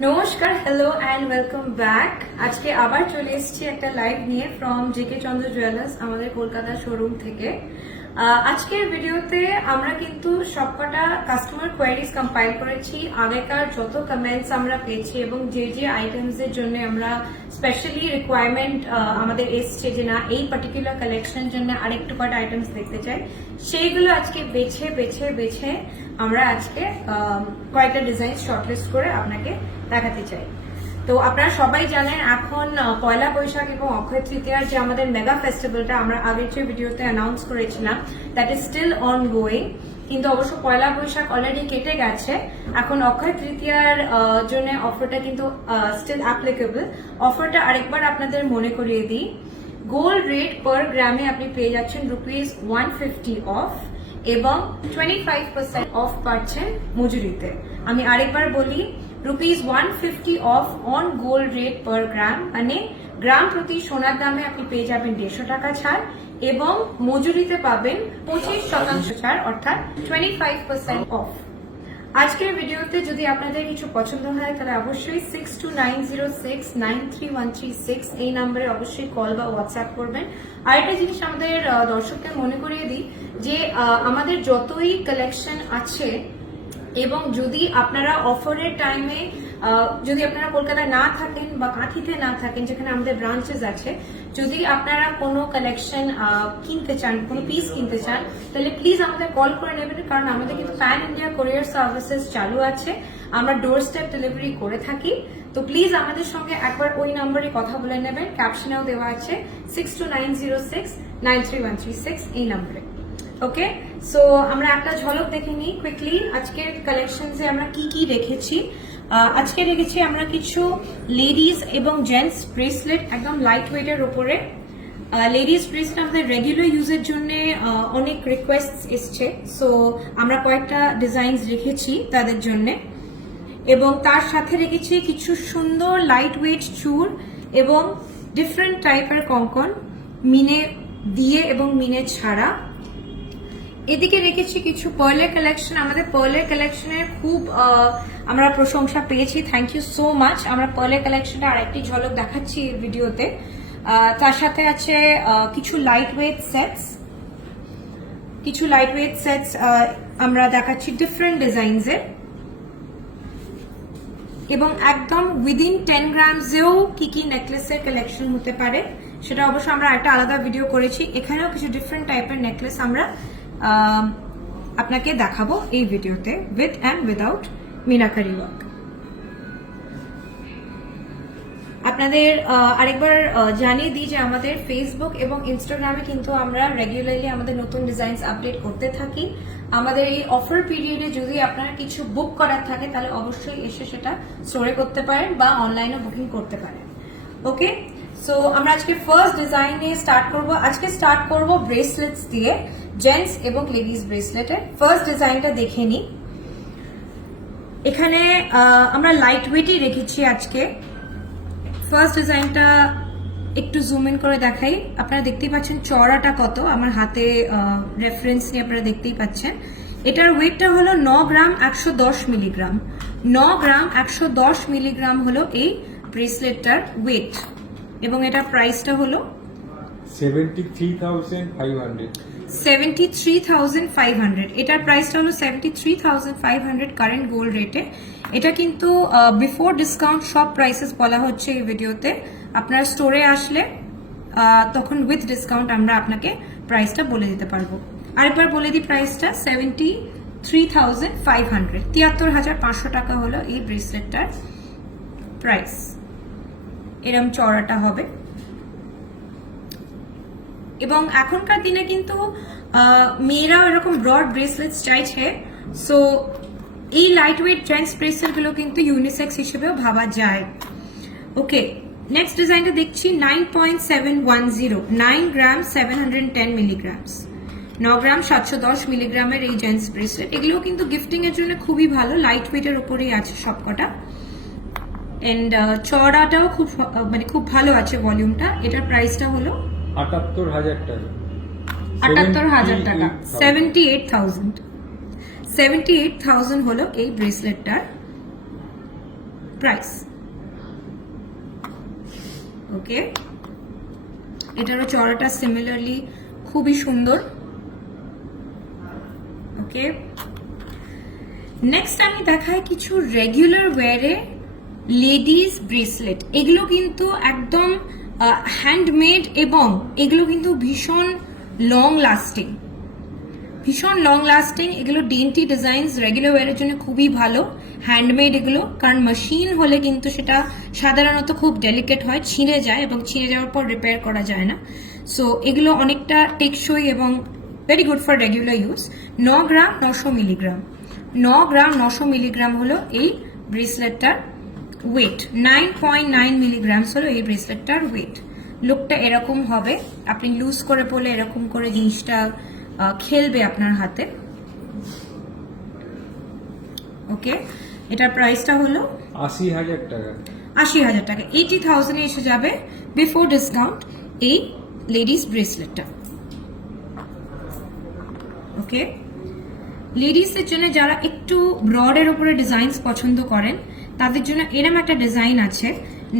নমস্কার hello and welcome back আজকে আবার চলে এসেছি একটা লাইভ নিয়ে ফ্রম জেকে চন্দ্র জুয়েলার্স আমাদের কলকাতা শোরুম থেকে। আজকের ভিডিওতে আমরা কিন্তু সবকটা কাস্টমার কোয়ারিজ কম্পাইল করেছি। আগেকার যত কমেন্টস আমরা পেয়েছি এবং যে যে আইটেমস এর জন্য আমরা স্পেশালি রিকোয়ারমেন্ট আমাদের এসছে যে না, এই পার্টিকুলার কালেকশনের জন্য আরেকটু কটা আইটেমস দেখতে চাই, সেইগুলো আজকে বেছে বেছে বেছে আমরা আজকে কয়েকটা ডিজাইন শর্টলিস্ট করে আপনাকে দেখাতে চাই। তো আপনারা সবাই জানেন এখন পয়লা বৈশাখ এবং অক্ষয় তৃতীয়ার যে আমাদের মেগা ফেস্টিভ্যালটা আমরা আগের যে ভিডিওতে অ্যানাউন্স করেছিলাম that is still ongoing কিন্তু অবশ্য পয়লা বৈশাখ অলরেডি কেটে গেছে। এখন অক্ষয় তৃতীয়ার জন্য অফারটা কিন্তু স্টিল অ্যাপ্লিকেবল অফারটা আরেকবার আপনাদের মনে করিয়ে দিই। গোল্ড রেট পার গ্রামে আপনি পেয়ে যাচ্ছেন রুপিস ওয়ান ফিফটি অফ এবং টোয়েন্টি ফাইভ পার্সেন্ট অফ পাচ্ছেন মজুরিতে। আমি আরেকবার বলি rupees one fifty off on gold rate per gram মানে গ্রাম প্রতি সোনার দামে আপনি পেয়ে যাবেন দেড়শো টাকা ছাড় এবং মজুরিতে পাবেন পঁচিশ শতাংশ ছাড়, অর্থাৎ টোয়েন্টি ফাইভ পার্সেন্ট অফ আজকের ভিডিওতে যদি আপনাদের কিছু পছন্দ হয়, তাহলে অবশ্যই six two nine zero six nine three one three six এই নাম্বারে অবশ্যই কল বা হোয়াটসঅ্যাপ করবেন। আর একটা জিনিস আমাদের দর্শকদের মনে করিয়ে দিই যে আমাদের যতই কালেকশন আছে এবং যদি আপনারা অফারের টাইমে যদি আপনারা কলকাতায় না থাকেন বা কাঁথিতে না থাকেন, যেখানে আমাদের ব্রাঞ্চেস আছে, যদি আপনারা কোনো কালেকশন কিনতে চান, কোনো পিস কিনতে চান, তাহলে প্লিজ আমাদের কল করে নেবেন, কারণ আমাদের কিন্তু প্যান ইন্ডিয়া কোরিয়ার সার্ভিসেস চালু আছে। আমরা ডোর স্টেপ ডেলিভারি করে থাকি। তো প্লিজ আমাদের সঙ্গে একবার ওই নম্বরে কথা বলে নেবেন। ক্যাপশনেও দেওয়া আছে six two nine zero six nine three one three six এই নম্বরে ওকে সো আমরা একটা ঝলক দেখে নিই কুইকলি আজকের কালেকশনসে আমরা কি কি রেখেছি আজকে রেখেছি আমরা কিছু লেডিস এবং জেন্টস ব্রেসলেট একদম লাইট ওয়েটের উপরে লেডিস ব্রেসলেট আমাদের রেগুলার ইউজের জন্য অনেক রিকোয়েস্ট এসছে। সো আমরা কয়েকটা ডিজাইনস রেখেছি তাদের জন্য। এবং তার সাথে রেখেছি কিছু সুন্দর লাইট ওয়েট চুর এবং ডিফারেন্ট টাইপের কঙ্কন, মিনে দিয়ে এবং মিনে ছাড়া। এদিকে রেখেছি কিছু পার্লের কালেকশন আমাদের পার্লের কালেকশনের খুব আমরা প্রশংসা পেয়েছি। থ্যাংক ইউ সো মাচ আমরা পার্লের কালেকশনটা আরেকটি ঝলক দেখাচ্ছি এই ভিডিওতে। তার সাথে আছে কিছু লাইট ওয়েট সেটস কিছু লাইট ওয়েট সেটস আমরা দেখাচ্ছি ডিফারেন্ট ডিজাইনসের এবং একদম উইদিন টেন গ্রামসেও কি কি নেকলেসের কালেকশন হতে পারে সেটা অবশ্য আমরা একটা আলাদা ভিডিও করেছি। এখানেও কিছু ডিফারেন্ট টাইপের নেকলেস আমরা আম, আপনাকে দেখাবো এই ভিডিওতে with and without meenakari work আপনাদের আরেকবার জানিয়ে দিই যে আমাদের ফেসবুক এবং ইনস্টাগ্রামে কিন্তু আমরা রেগুলারলি আমাদের নতুন ডিজাইনস আপডেট করতে থাকি। আমাদের এই অফার পিরিয়ডে যদি আপনার কিছু বুক করার থাকে, তাহলে অবশ্যই এসে সেটা স্টোরে করতে পারেন বা অনলাইনে বুকিং করতে পারেন। ওকে সো আমরা আজকে ফার্স্ট ডিজাইন স্টার্ট করব। আজকে স্টার্ট করব ব্রেসলেটস দিয়ে। জেন্টস এবং লেডিস ব্রেসলেটের। ফার্স্ট ডিজাইনটা দেখে নিই এখানে আমরা লাইট ওয়েটই রেখেছি আজকে। ফার্স্ট ডিজাইনটা একটু জুম ইন করে দেখাই। আপনারা দেখতেই পাচ্ছেন চড়াটা কত। আমার হাতে রেফারেন্স নিয়ে আপনারা দেখতেই পাচ্ছেন। এটার ওয়েটটা হলো ন গ্রাম একশো দশ মিলিগ্রাম। ন গ্রাম একশো দশ মিলিগ্রাম হলো এই ব্রেসলেটটার ওয়েট এবং এটার প্রাইসটা হলো seventy three thousand five hundred seventy three thousand five hundred এটার প্রাইসটা হলো seventy three thousand five hundred current gold রেটে এটা কিন্তু বিফোর ডিসকাউন্ট সব প্রাইসেস বলা হচ্ছে এই ভিডিওতে আপনার স্টোরে আসলে তখন উইথ ডিসকাউন্ট আমরা আপনাকে প্রাইসটা বলে দিতে পারব। আরেকবার বলে দিই প্রাইসটা seventy three thousand five hundred তিয়াত্তর হাজার পাঁচশো টাকা হলো এই ব্রেসলেটটার প্রাইস এরম চড়াটা হবে। এবং এখনকার দিনে কিন্তু মেয়েরাও এরকম ব্রড ব্রেসলেটস চাইছে। সো এই লাইট ওয়েট জেন্টস ব্রেসলেটগুলো কিন্তু ইউনিসেক্স হিসেবেও ভাবা যায়। ওকে নেক্সট ডিজাইনটা দেখছি nine point seven one zero nine gram seven hundred ten milligrams ন গ্রাম সাতশো দশ মিলিগ্রামের এই জেন্টস ব্রেসলেট এগুলো কিন্তু গিফটিং এর জন্য খুবই ভালো লাইট ওয়েটের উপরেই আছে সবকটা। এন্ড চড়াটাও খুব মানে খুব ভালো আছে ভলিউমটা এটার প্রাইসটা হলো আটাত্তর হাজার টাকা। আটাত্তর হাজার টাকা। Seventy eight thousand seventy eight thousand হলো এই ব্রেসলেটটার প্রাইস ওকে এটারও চড়াটা সিমিলারলি খুবই সুন্দর। ওকে নেক্সট আমি দেখাই কিছু রেগুলার ওয়ারে লেডিস ব্রেসলেট এগুলো কিন্তু একদম হ্যান্ডমেড এবং এগুলো কিন্তু ভীষণ লং লাস্টিং ভীষণ লং লাস্টিং এগুলো ডেন্টি ডিজাইনস রেগুলার ওয়ারের জন্য খুবই ভালো। হ্যান্ডমেড এগুলো, কারণ মেশিন হলে কিন্তু সেটা সাধারণত খুব ডেলিকেট হয়, ছিঁড়ে যায় এবং ছিঁড়ে যাওয়ার পর রিপেয়ার করা যায় না। সো এগুলো অনেকটা টেকসই এবং very good for regular use ন গ্রাম নশো মিলিগ্রাম। ন গ্রাম নশো মিলিগ্রাম হলো এই ব্রেসলেটটার weight nine point nine milligrams হলো এই ব্রেসলেটটার ওয়েট লুকটা এরকম হবে। আপনি লুজ করে পড়লে এরকম করে জিনিসটা খেলবে আপনার হাতে। ওকে এটার প্রাইসটা হলো আশি হাজার টাকা। আশি হাজার টাকা। এইটি থাউজেন্ডে এসে যাবে বিফোর ডিসকাউন্ট এই লেডিস ব্রেসলেটটা ওকে লেডিসদের জন্য যারা একটু ব্রডের উপরে ডিজাইনস পছন্দ করেন তাদের জন্য এরম একটা ডিজাইন আছে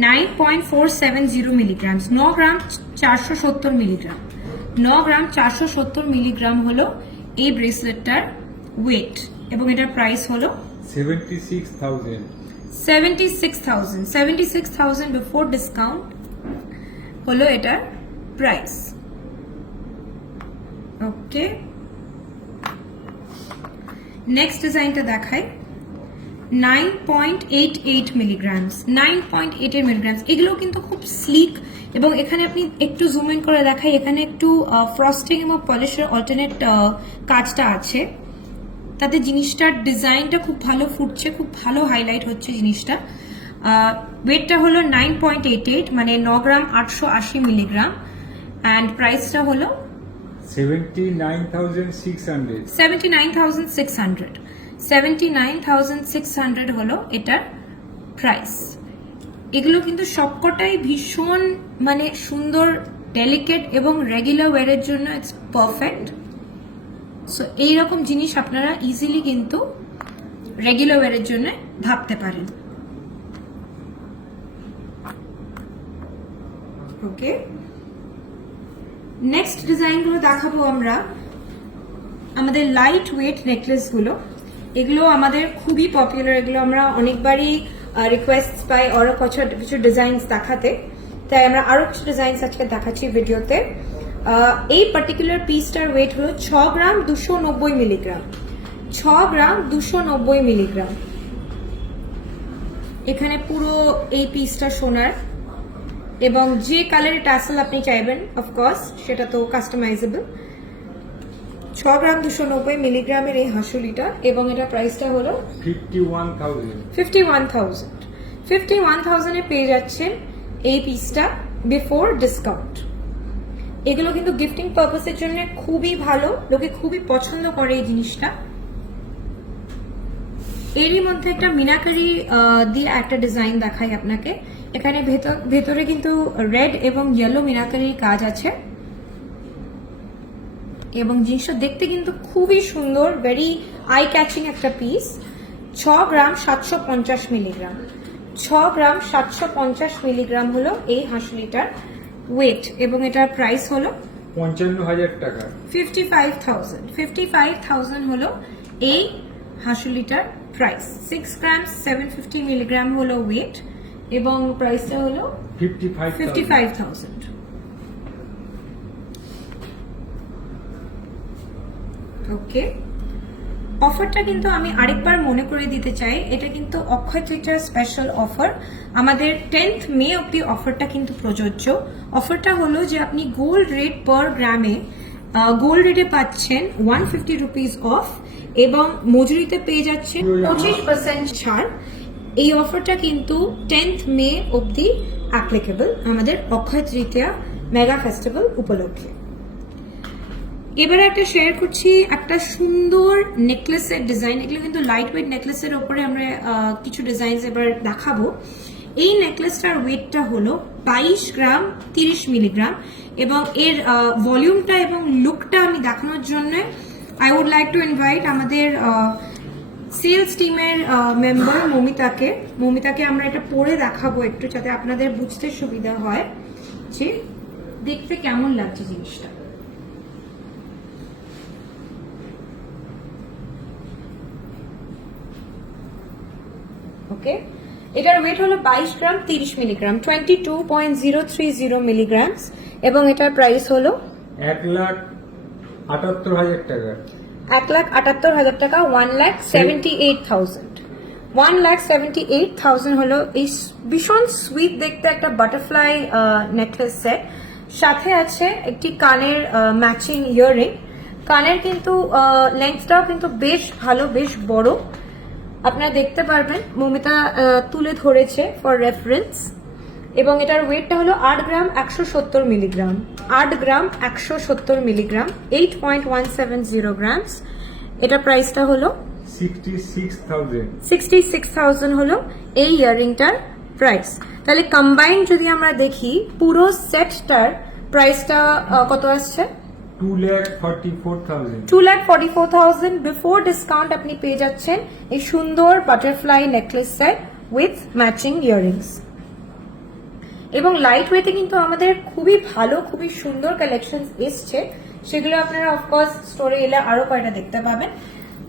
nine point four seven zero milligram ন গ্রাম চারশো সত্তর মিলিগ্রাম ন গ্রাম চারশো সত্তর মিলিগ্রাম হলো এই ব্রেসলেটটার ওয়েট এবং এটার প্রাইস হলো seventy six thousand 76,000 76,000 before discount হলো এটার প্রাইস ওকে নেক্সট ডিজাইনটা দেখাই। Nine point eight eight milligrams nine point eight eight milligrams এগুলো কিন্তু খুব স্লিক এবং এখানে আপনি একটু জুম ইন করে দেখাই এখানে একটু ফ্রস্টিং এবং পলিশের অল্টারনেট কাজটা আছে। তাতে জিনিসটার ডিজাইনটা খুব ভালো ফুটছে খুব ভালো হাইলাইট হচ্ছে জিনিসটা। ওয়েটটা হলো নাইন পয়েন্ট এইট এইট মানে ন গ্রাম আটশো আশি মিলিগ্রাম অ্যান্ড প্রাইসটা হলো seventy nine thousand six hundred seventy nine thousand six hundred seventy nine thousand six hundred হলো এটার প্রাইস এগুলো কিন্তু সবকটাই ভীষণ মানে সুন্দর ডেলিকেট এবং রেগুলার ওয়ারের জন্য ইটস পারফেক্ট সো এইরকম জিনিস আপনারা ইজিলি কিন্তু রেগুলার ওয়ারের জন্য ভাবতে পারেন। ওকে নেক্সট ডিজাইনগুলো দেখাবো আমরা। আমাদের লাইট ওয়েট নেকলেসগুলো এগুলো আমাদের খুবই পপুলার এগুলো আমরা অনেকবারই রিকোয়েস্ট পাই আরও কিছু কিছু ডিজাইনস দেখাতে। তাই আমরা আরও কিছু ডিজাইনস আজকে দেখাচ্ছি ভিডিওতে এই পার্টিকুলার পিসটার ওয়েট হলো ছ গ্রাম দুশো নব্বই মিলিগ্রাম ছ গ্রাম দুশো নব্বই মিলিগ্রাম এখানে পুরো এই পিসটা সোনার। এবং যে কালারের টাসেল আপনি চাইবেন অফকোর্স সেটা তো কাস্টমাইজেবল ছ গ্রাম দুশো নব্বই মিলিগ্রামের এই হাঁসুলিটা এবং এটা প্রাইসটা হলো fifty one thousand. Fifty one thousand. Fifty one থাউজেন্ডে পেয়ে যাচ্ছেন এই পিসটা বিফোর ডিসকাউন্ট। এগুলো কিন্তু গিফটিং পারপাসের জন্য খুবই ভালো লোকে খুবই পছন্দ করে এই জিনিসটা। এরই মধ্যে একটা মিনাকারি দিয়ে একটা ডিজাইন দেখাই আপনাকে। এখানে ভেতর ভেতরে কিন্তু রেড এবং ইয়েলো মিনাকারির কাজ আছে। এবং জিনিসটা দেখতে কিন্তু খুবই সুন্দর ভেরি আই ক্যাচিং একটা পিস ছ গ্রাম সাতশো পঞ্চাশ মিলিগ্রাম। ছ গ্রাম সাতশো পঞ্চাশ মিলিগ্রাম হলো এই হাঁসলিটার ওয়েট এবং এটার প্রাইস হলো পঞ্চান্ন হাজার টাকা। Fifty five thousand fifty five thousand হলো এই হাঁসুলিটার price six gram seven fifty milligram হলো ওয়েট এবং প্রাইসটা হলো fifty five fifty five thousand okay. অফারটা কিন্তু আমি আরেকবার মনে করে দিতে চাই। এটা কিন্তু অক্ষয় তৃতীয়ার স্পেশাল অফার আমাদের টেন্থ মে অব্দি অফারটা কিন্তু প্রযোজ্য। অফারটা হলো যে আপনি গোল্ড রেট পার গ্রামে গোল্ড রেটে পাচ্ছেন ওয়ান ফিফটি রুপিস অফ এবং মজুরিতে পেয়ে যাচ্ছেন পঁচিশ পার্সেন্ট ছাড়। এই অফারটা কিন্তু টেন্থ মে অবধি অ্যাপ্লিকেবল আমাদের অক্ষয় তৃতীয়া মেগা ফেস্টিভ্যাল উপলক্ষে। এবারে একটা শেয়ার করছি, একটা সুন্দর নেকলেসের ডিজাইন এগুলো কিন্তু লাইট ওয়েট নেকলেসের ওপরে আমরা কিছু ডিজাইন এবার দেখাবো। এই নেকলেসটার ওয়েটটা হলো বাইশ গ্রাম, তিরিশ মিলিগ্রাম এবং এর ভলিউমটা এবং লুকটা আমি দেখানোর জন্য I would like to invite আমাদের সেলস টিমের মেম্বার মমিতাকে। মমিতাকে আমরা এটা পরে দেখাবো একটু, যাতে আপনাদের বুঝতে সুবিধা হয় যে দেখতে কেমন লাগছে জিনিসটা। ওকে? এটার ওয়েট হলো বাইশ গ্রাম তিরিশ milligram twenty two point zero three zero milligrams এবং এটার প্রাইস হলো এক লাখ আটাত্তর হাজার টাকা। এক লাখ আটাত্তর হাজার টাকা one lakh seventy eight thousand one lakh seventy eight thousand হলো এই ভীষণ সুইট দেখতে একটা বাটারফ্লাই নেকলেস সেট সাথে আছে একটি কানের ম্যাচিং ইয়ারিং কানের কিন্তু লেন্থটাও কিন্তু বেশ ভালো বেশ বড়। আপনারা দেখতে পারবেন মমিতা তুলে ধরেছে ফর রেফারেন্স এবং এটার ওয়েটটা হলো আট গ্রাম একশো সত্তর মিলিগ্রাম আট গ্রাম একশো সত্তর milligram eight point one seven zero grams এটা প্রাইসটা হলো সিক্সটি সিক্স থাউজেন্ড হলো এই ইয়ারিংটার প্রাইস তাহলে কম্বাইন যদি আমরা দেখি পুরো সেটটার প্রাইসটা কত আসছে? বিফোর ডিসকাউন্ট আপনি পেয়ে যাচ্ছেন এই সুন্দর butterfly necklace set with matching earrings এবং লাইট ওয়েতে কিন্তু আমাদের খুবই ভালো, খুবই সুন্দর কালেকশন এসছে। সেগুলো আপনারা অফকোর্স স্টোরে এলে আরও কয়টা দেখতে পাবেন।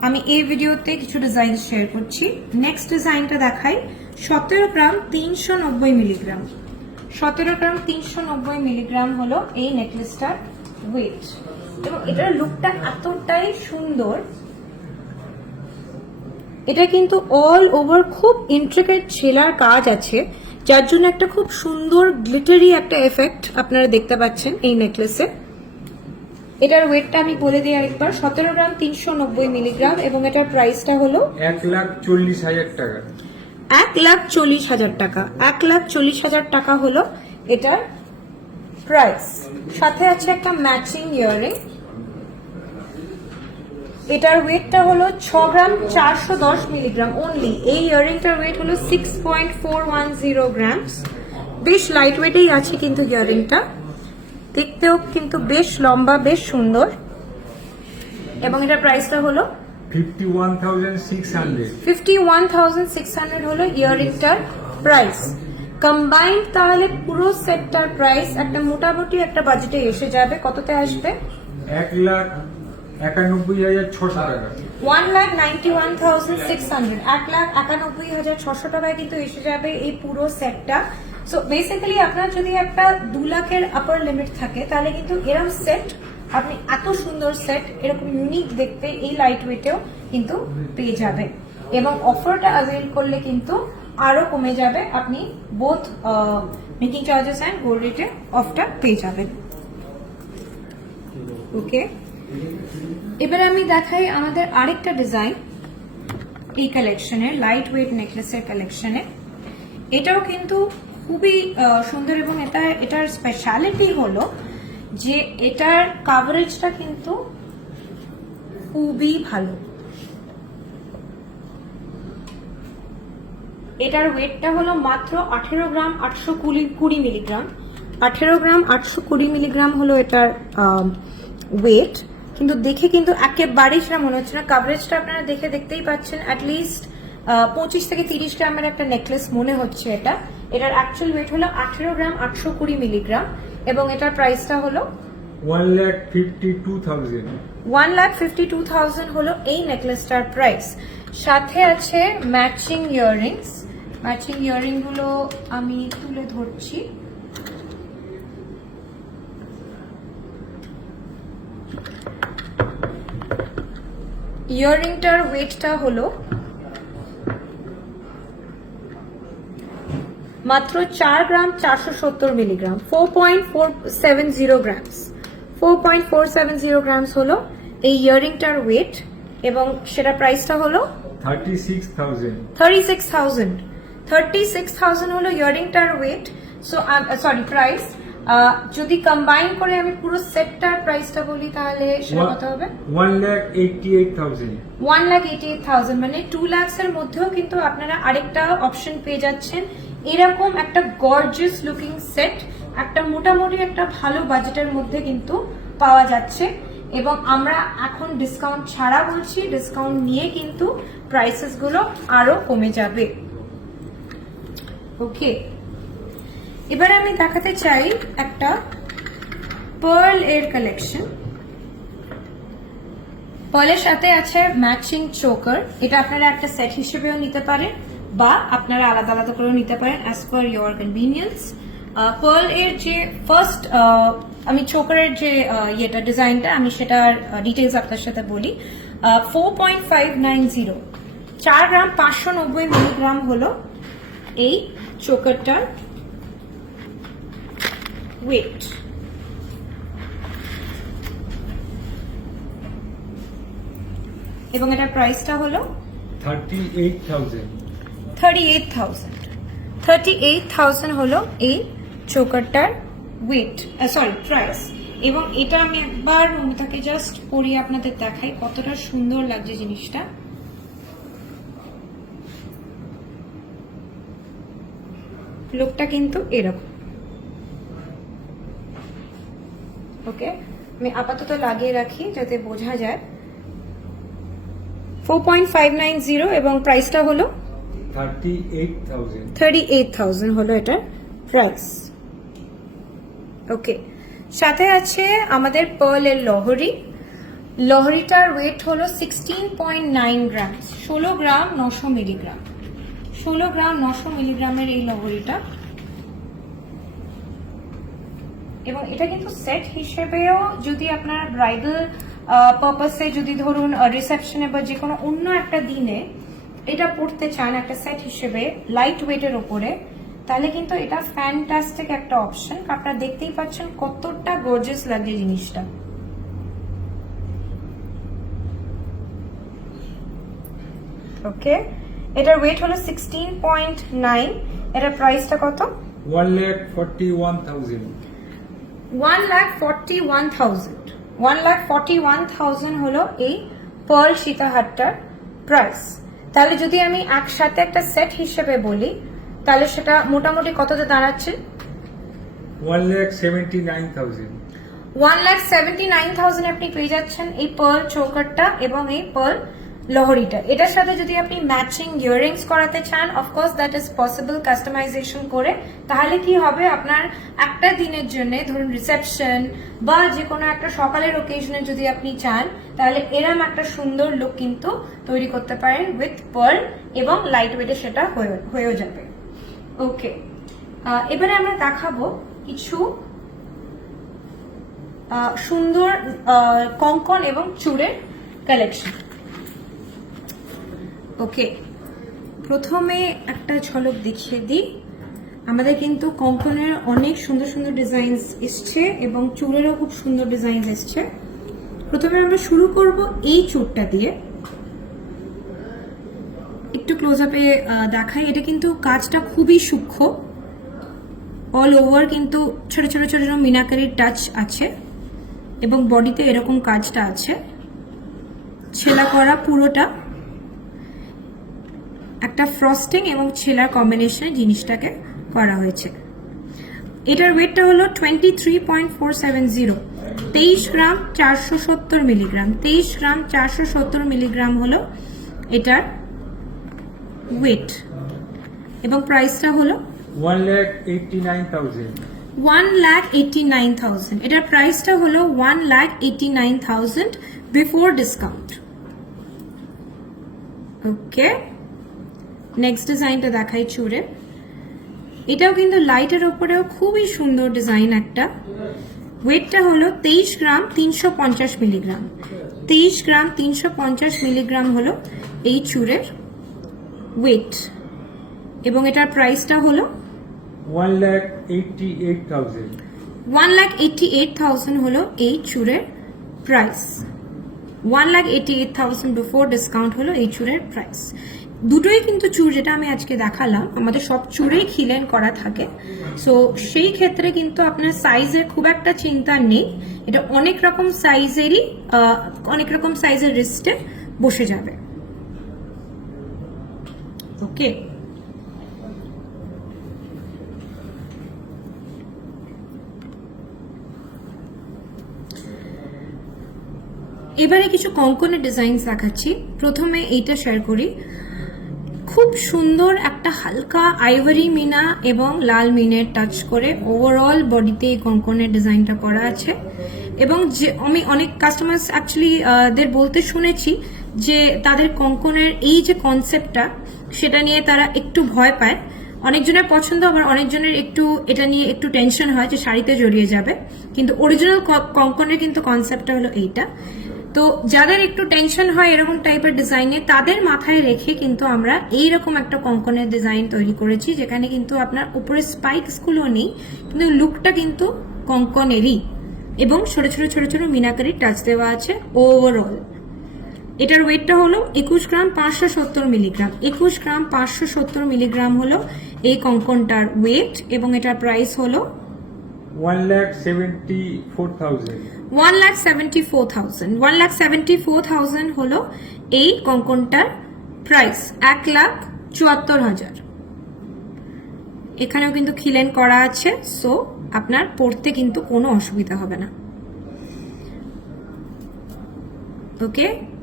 আমি এই ভিডিওতে কিছু ডিজাইন শেয়ার করছি। নেক্সট ডিজাইনটা দেখাই। সতেরো গ্রাম তিনশো নব্বই মিলিগ্রাম সতেরো গ্রাম তিনশো নব্বই মিলিগ্রাম হলো এই নেকলেসটার ওয়েট এবং এটার লুকটা এতটাই সুন্দর। এটা কিন্তু অল ওভার খুব ইন্ট্রিকেট ছেলার কাজ আছে যার জন্য একটা খুব সুন্দর গ্লিটারি একটা এফেক্ট আপনারা দেখতে পাচ্ছেন এই নেকলেসে এটার ওয়েটটা আমি বলে দিই আরেকবার সতেরো গ্রাম তিনশো নব্বই মিলিগ্রাম এবং এটার প্রাইসটা হলো এক লাখ চল্লিশ হাজার টাকা। এক লাখ চল্লিশ হাজার টাকা। এক লাখ চল্লিশ হাজার টাকা হলো এটার প্রাইস সাথে আছে একটা ম্যাচিং ইয়ারিং এটার ওয়েটটা হলো ছ গ্রাম চারশো দশ মিলিগ্রাম অনলি এই ইয়ারিংটার ওয়েট হলো six point four one zero grams বেশ লাইট ওয়েটেই আছে কিন্তু ইয়ারিংটা দেখতেও কিন্তু বেশ লম্বা বেশ সুন্দর। এবং এটার প্রাইসটা হলো fifty one thousand six hundred fifty one thousand six hundred হলো ইয়ারিংটার প্রাইস কম্বাইন্ড তাহলে পুরো সেটটার প্রাইস একটা মোটামুটি একটা বাজেটে এসে যাবে। কততে আসবে? এক লাখ একানব্বই হাজার ছশো টাকা। One lakh ninety one thousand six hundred এক লাখ একানব্বই হাজার ছশো টাকায় কিন্তু এসে যাবে এই পুরো সেটটা। সো বেসিক্যালি আপনার যদি একটা দু লাখের আপার লিমিট থাকে তাহলে কিন্তু এরকম সেট আপনি এত সুন্দর সেট এরকম ইউনিক দেখতে এই লাইট ওয়েটেও কিন্তু পেয়ে যাবেন। এবং অফারটা অ্যাভেল করলে কিন্তু আরও কমে যাবে। আপনি both making charges and gold রেটে অফটা পেয়ে যাবেন। ওকে এবার আমি দেখাই আমাদের আরেকটা ডিজাইন এই কালেকশনের লাইট ওয়েট নেকলেসের কালেকশনে এটাও কিন্তু খুবই সুন্দর এবং এটা, এটার স্পেশালিটি হলো যে এটার কাভারেজটা কিন্তু খুবই ভালো। এটার ওয়েটটা হলো মাত্র আঠেরো গ্রাম আটশো কুড়ি কুড়ি মিলিগ্রাম। আঠেরো গ্রাম আটশো কুড়ি মিলিগ্রাম হলো এটার ওয়েট। কিন্তু দেখে কিন্তু একেবারেই সেটা মনে হচ্ছে না। কাভারেজটা আপনারা দেখে দেখতেই পাচ্ছেন অ্যাটলিস্ট পঁচিশ থেকে তিরিশ গ্রামের একটা নেকলেস মনে হচ্ছে এটা। এটার অ্যাকচুয়াল ওয়েট হলো আঠেরো গ্রাম আটশো কুড়ি মিলিগ্রাম এবং এটার প্রাইসটা হলো one lakh fifty two thousand. One lakh fifty two thousand হলো এই নেকলেসটার প্রাইস সাথে আছে ম্যাচিং ইয়াররিংস ম্যাচিং ইয়াররিংগুলো আমি তুলে ধরছি। ইয়াররিংটার ওয়েটটা হলো মাত্র চার গ্রাম চারশো সত্তর milligram four point four seven zero grams four point four seven zero grams হলো এই ইয়াররিংটার ওয়েট এবং সেটা প্রাইসটা হলো thirty six thousand thirty six thousand thirty six thousand হলো ইয়াররিংটার ওয়েট সো সরি প্রাইস যদি কম্বাইন করে আমি পুরো সেটটার প্রাইসটা বলি তাহলে সেটা কত হবে? One lakh eighty eight thousand one lakh eighty eight thousand মানে টু ল্যাক্স এর মধ্যেও কিন্তু আপনারা আরেকটা অপশন পেয়ে যাচ্ছেন। এরকম একটা গর্জিয়াস লুকিং সেট একটা মোটামুটি একটা ভালো বাজেটের মধ্যে কিন্তু পাওয়া যাচ্ছে। এবং আমরা এখন ডিসকাউন্ট ছাড়া বলছি ডিসকাউন্ট নিয়ে কিন্তু প্রাইসেসগুলো আরও কমে যাবে। ওকে এবারে আমি দেখাতে চাই একটা পার্ল এর কালেকশন পার্লের সাথে আছে ম্যাচিং চোকার এটা আপনারা একটা সেট হিসেবেও নিতে পারেন বা আপনারা আলাদা আলাদা করেও নিতে পারেন as per your convenience pearl এর যে ফার্স্ট আমি চোকারের যে ইয়েটা ডিজাইনটা আমি সেটার ডিটেলস আপনার সাথে বলি। Four point five nine zero চার গ্রাম পাঁচশো নব্বই মিলিগ্রাম হলো এই চোকারটার ওয়েট এবং এটার প্রাইসটা হলো থার্টি এইট থাউজেন্ড হলো এই চোকারটার ওয়েট সরি প্রাইস এবং এটা আমি একবার মমিতাকে জাস্ট পরিয়ে আপনাদের দেখাই কতটা সুন্দর লাগছে জিনিসটা। লুকটা কিন্তু এরকম। ওকে আমি আপাতত লাগিয়ে রাখি যাতে বোঝা যায়। Four point five nine zero এবং প্রাইসটা হলো থার্টি এইট থাউজেন্ড হলো এটার প্রাইস ওকে সাথে আছে আমাদের পার্লের লহরি। লহরিটার ওয়েট হলো সিক্সটিন পয়েন্ট নাইন গ্রাম ষোলো গ্রাম নশো মিলিগ্রাম। ষোলো গ্রাম নশো মিলিগ্রামের এই লহরিটা। এবং এটা কিন্তু সেট হিসেবেও যদি আপনার ব্রাইডাল পারপাসে যদি ধরুন রিসেপশনে বা যে কোনো অন্য একটা দিনে এটা পড়তে চান একটা সেট হিসেবে লাইট ওয়েটের ওপরে, তাহলে কিন্তু এটা ফ্যান্টাস্টিক একটা অপশন আপনারা দেখতেই পাচ্ছেন কতটা গর্জিয়াস লাগে জিনিসটা। ওকে এটার ওয়েট হলো সিক্সটিন পয়েন্ট নাইন এটার প্রাইসটা কত? One lakh forty one thousand one lakh forty one thousand one lakh forty one thousand হলো এই পার্ল সীতাহারটার প্রাইস তাহলে যদি আমি একসাথে একটা সেট হিসেবে বলি তাহলে সেটা মোটামুটি কততে দাঁড়াচ্ছে? One lakh seventy nine thousand one lakh seventy nine thousand আপনি পেয়ে যাচ্ছেন এই পার্ল চৌকারটা এবং এই পার্ল লহরিটা। এটার সাথে যদি আপনি ম্যাচিং ইয়াররিংস করাতে চান of course that is possible customisation করে। তাহলে কি হবে? আপনার একটা দিনের জন্য, ধরুন রিসেপশন বা যে কোনো একটা সকালের ওকেশনে যদি আপনি চান, তাহলে এরম একটা সুন্দর লুক কিন্তু তৈরি করতে পারেন উইথ পার্ল এবং লাইট ওয়েটে সেটা হয়ে- হয়েও যাবে। ওকে এবারে আমরা দেখাবো কিছু সুন্দর কঙ্কন এবং চুড়ের কালেকশন ওকে প্রথমে একটা ঝলক দেখিয়ে দিই। আমাদের কিন্তু কঙ্কনের অনেক সুন্দর সুন্দর ডিজাইনস এসছে এবং চুলেরও খুব সুন্দর ডিজাইন এসছে। প্রথমে আমরা শুরু করব এই চুড়টা দিয়ে। একটু ক্লোজ আপে দেখাই। এটা কিন্তু কাজটা খুবই সূক্ষ্ম। অল ওভার কিন্তু ছোট ছোট ছোট ছোট মিনাকারির টাচ আছে এবং বডিতে এরকম কাজটা আছে। ছেলা করা পুরোটা। একটা ফ্রস্টিং এবং ছেলার কম্বিনেশনে জিনিসটাকে করা হয়েছে। এটার ওয়েটটা হলো twenty three point four seven zero তেইশ গ্রাম চারশো সত্তর মিলিগ্রাম তেইশ গ্রাম চারশো সত্তর মিলিগ্রাম হলো এটার ওয়েট এবং প্রাইসটা হলো one lakh eighty nine thousand one lakh eighty nine thousand এটার প্রাইসটা হলো one lakh eighty nine thousand before discount okay next ডিজাইনটা দেখাই চুড়ে। এটাও কিন্তু লাইটের ওপরেও খুবই সুন্দর ডিজাইন একটা। ওয়েটটা হলো তেইশ গ্রাম তিনশো পঞ্চাশ মিলিগ্রাম তেইশ গ্রাম তিনশো পঞ্চাশ মিলিগ্রাম হলো এই চুড়ের ওয়েট এবং এটার প্রাইসটা হলো one lakh eighty eight thousand. One lakh eighty eight thousand হলো এই চুড়ের price one lakh eighty eight thousand before discount হলো এই চুড়ের প্রাইস দুটোই কিন্তু চুড় যেটা আমি আজকে দেখালাম। আমাদের সব চুরেই খিলেন করা থাকে। সো সেই ক্ষেত্রে কিন্তু আপনার সাইজের খুব একটা চিন্তা নেই। এটা অনেক রকম সাইজেরই অনেক রকম সাইজের রিস্টে বসে যাবে। ওকে এবারে কিছু কঙ্কনের ডিজাইন দেখাচ্ছি। প্রথমে এইটা শেয়ার করি। খুব সুন্দর একটা হালকা আইভারি মিনা এবং লাল মিনের টাচ করে ওভারঅল বডিতে এই কঙ্কনের ডিজাইনটা করা আছে। এবং যে আমি অনেক কাস্টমার্স অ্যাকচুয়ালি দের বলতে শুনেছি যে তাদের কঙ্কনের এই যে কনসেপ্টটা সেটা নিয়ে তারা একটু ভয় পায়। অনেকজনের পছন্দ, আবার অনেকজনের একটু, এটা নিয়ে একটু টেনশন হয় যে শাড়িতে জড়িয়ে যাবে। কিন্তু অরিজিনাল কঙ্কনের কিন্তু কনসেপ্টটা হলো এইটা। তো যাদের একটু টেনশন হয় এরকম টাইপের ডিজাইনে তাদের মাথায় রেখে কিন্তু আমরা এইরকম একটা কঙ্কনের ডিজাইন তৈরি করেছি, যেখানে কিন্তু আপনার উপরে স্পাইকসগুলো নেই, কিন্তু লুকটা কিন্তু কঙ্কনেরই এবং ছোট ছোট ছোট ছোট মিনাকারি টাচ দেওয়া আছে ওভারঅল এটার ওয়েটটা হলো একুশ গ্রাম পাঁচশো সত্তর মিলিগ্রাম একুশ গ্রাম পাঁচশো সত্তর মিলিগ্রাম হলো এই কঙ্কনটার ওয়েট এবং এটার প্রাইস হলো হলো এই কঙ্কনটার প্রাইস এক লাখ চুয়াত্তর হাজার। এখানেও কিন্তু খিলেন করা আছে সো আপনার পড়তে কিন্তু কোনো অসুবিধা হবে না। ওকে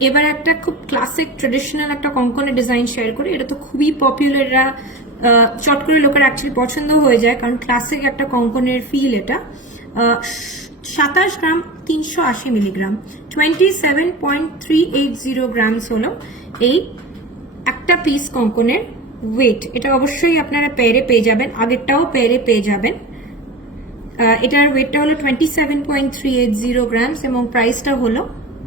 এবার একটা খুব ক্লাসিক ট্রেডিশনাল একটা কঙ্কনের ডিজাইন শেয়ার করি। এটা তো খুবই পপুলার চট করে লোকের অ্যাকচুয়ালি পছন্দ হয়ে যায়, কারণ ক্লাসিক একটা কঙ্কনের ফিল এটা। সাতাশ গ্রাম তিনশো আশি milligram twenty seven point three eight zero grams হলো এই একটা পিস কঙ্কনের ওয়েট এটা অবশ্যই আপনারা পেয়ারে পেয়ে যাবেন, আগেরটাও পেয়ারে পেয়ে যাবেন। এটার ওয়েটটা হলো twenty seven point three eight zero grams এবং প্রাইসটা হলো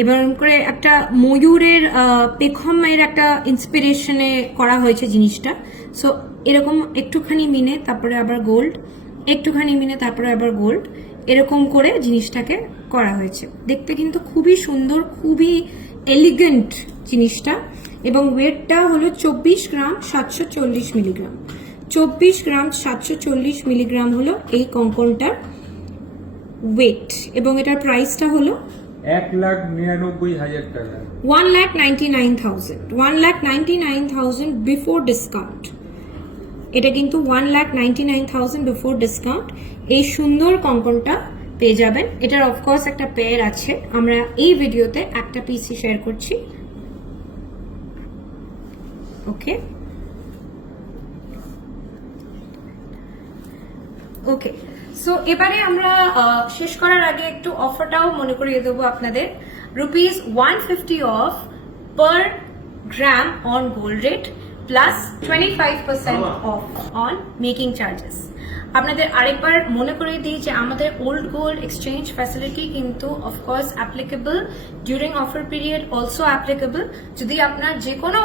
এবার করে একটা ময়ূরের পেখমের একটা ইন্সপিরেশনে করা হয়েছে জিনিসটা। সো এরকম একটুখানি মিনে তারপরে আবার গোল্ড একটুখানি মিনে তারপরে আবার গোল্ড এরকম করে জিনিসটাকে করা হয়েছে। দেখতে কিন্তু খুবই সুন্দর, খুবই এলিগেন্ট জিনিসটা এবং ওয়েটটা হলো চব্বিশ গ্রাম সাতশো চল্লিশ মিলিগ্রাম। চব্বিশ গ্রাম সাতশো চল্লিশ মিলিগ্রাম হলো এই কঙ্কনটার ওয়েট এবং এটার প্রাইসটা হলো এক লাখ নিরানব্বই হাজার টাকা। One lakh ninety nine thousand. One lakh ninety nine thousand before discount এটা কিন্তু one lakh ninety nine thousand before discount এই সুন্দর কঙ্কনটা পেয়ে যাবেন। এটার অফকোর্স একটা পেয়ার আছে। আমরা এই ভিডিওতে একটা পিসই শেয়ার করছি। ওকে ওকে সো এবারে আমরা শেষ করার আগে একটু অফারটাও মনে করিয়ে দেবো আপনাদের। Rupees one fifty off per gram on gold rate plus twenty five percent off on making charges আপনাদের আরেকবার মনে করিয়ে দিই যে আমাদের ওল্ড গোল্ড এক্সচেঞ্জ ফ্যাসিলিটি কিন্তু of course applicable during offer period also applicable যদি আপনার যে কোনো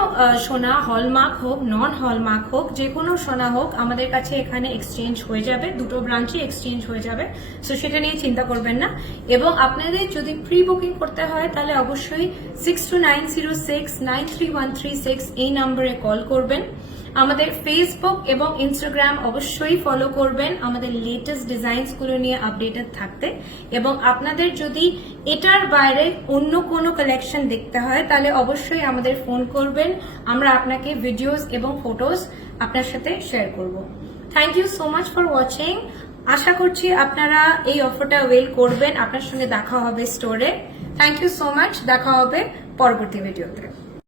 সোনা হলমার্ক হোক নন হলমার্ক হোক, যে কোনো সোনা হোক, আমাদের কাছে এখানে এক্সচেঞ্জ হয়ে যাবে, দুটো ব্রাঞ্চে এক্সচেঞ্জ হয়ে যাবে। সো সেটা নিয়ে চিন্তা করবেন না। এবং আপনাদের যদি প্রি বুকিং করতে হয়, তাহলে অবশ্যই six two nine zero six nine three one three six এই নম্বরে কল করবেন। আমাদের ফেসবুক এবং ইনস্টাগ্রাম অবশ্যই ফলো করবেন। আমাদের লেটেস্ট ডিজাইনসগুলো নিয়ে আপডেটেড থাকতে। এবং আপনাদের যদি এটার বাইরে অন্য কোনো কালেকশন দেখতে হয়, তাহলে অবশ্যই আমাদের ফোন করবেন। আমরা আপনাকে ভিডিওস এবং ফটোস আপনার সাথে শেয়ার করব। Thank you so much for watching আশা করছি আপনারা এই অফারটা ওয়েল করবেন। আপনার সঙ্গে দেখা হবে স্টোরে থ্যাংক ইউ সো মাচ দেখা হবে পরবর্তী ভিডিওতে